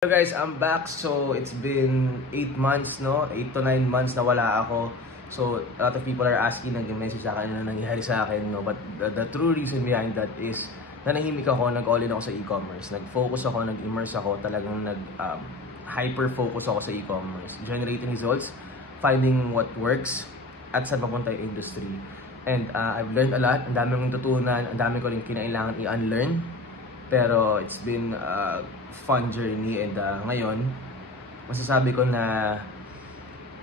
Hello guys, I'm back. So it's been 8 months, no? 8 to 9 months na wala ako. So a lot of people are asking, nag-message sa akin ano nangyari sa akin, no? But the true reason behind that is nanahimik ako, nag-all in ako sa e-commerce. Nag-focus ako, nag-immerse ako, talagang hyper-focus ako sa e-commerce. Generating results, finding what works, at saan papunta yung industry. And I've learned a lot, ang dami kong tutunan, ang dami ko rin kinailangan i-unlearn. Pero it's been a fun journey and ngayon, masasabi ko na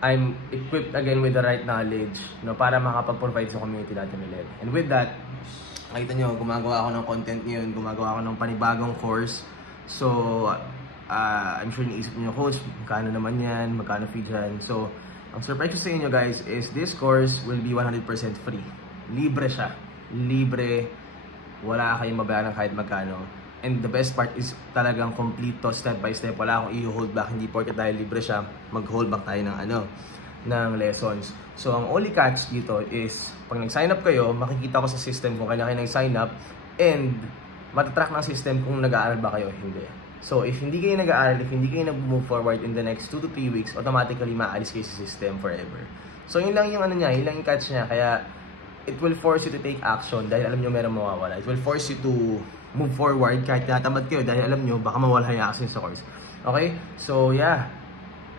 I'm equipped again with the right knowledge, no, para makapag-provide sa community natin ulit. And with that, nakita nyo, gumagawa ako ng content ngayon, gumagawa ako ng panibagong course. So, I'm sure niisip nyo, coach, magkano naman yan, magkano fee dyan. So, ang surprise ko sa inyo guys is this course will be 100% free. Libre siya. Libre. Wala kayong mabayaran kahit magkano. And the best part is talagang complete to, step by step. Wala akong i-hold back. Hindi porket dahil libre siya, mag-hold back tayo ng lessons. So ang only catch dito is pag nag-sign up kayo, makikita ko sa system kung kailan kayo nag-sign up and matatrack ng system kung nag-aaral ba kayo o hindi. So if hindi kayo nag-aaral, if hindi kayo nag-move forward in the next 2 to 3 weeks, automatically maalis kayo sa system forever. So yun lang yung ano niya, yun lang yung catch niya. Kaya it will force you to take action dahil alam nyo meron mawawala. It will force you to move forward kahit tinatamad kayo dahil alam nyo baka mawala yung action sa course. Okay? So yeah,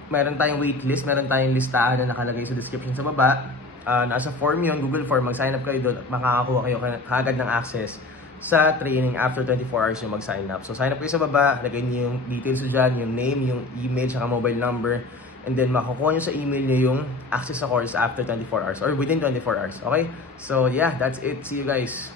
meron tayong waitlist, meron tayong listahan na nakalagay sa description sa baba. Nasa form yun, Google form, mag-sign up kayo doon at makakakuha kayo kagad ng access sa training after 24 hours yung mag-sign up. So sign up kayo sa baba, lagay nyo yung details dyan, yung name, yung email, saka mobile number. And then makukuha nyo sa email nyo yung access sa course after 24 hours or within 24 hours. Okay? So yeah, that's it. See you guys.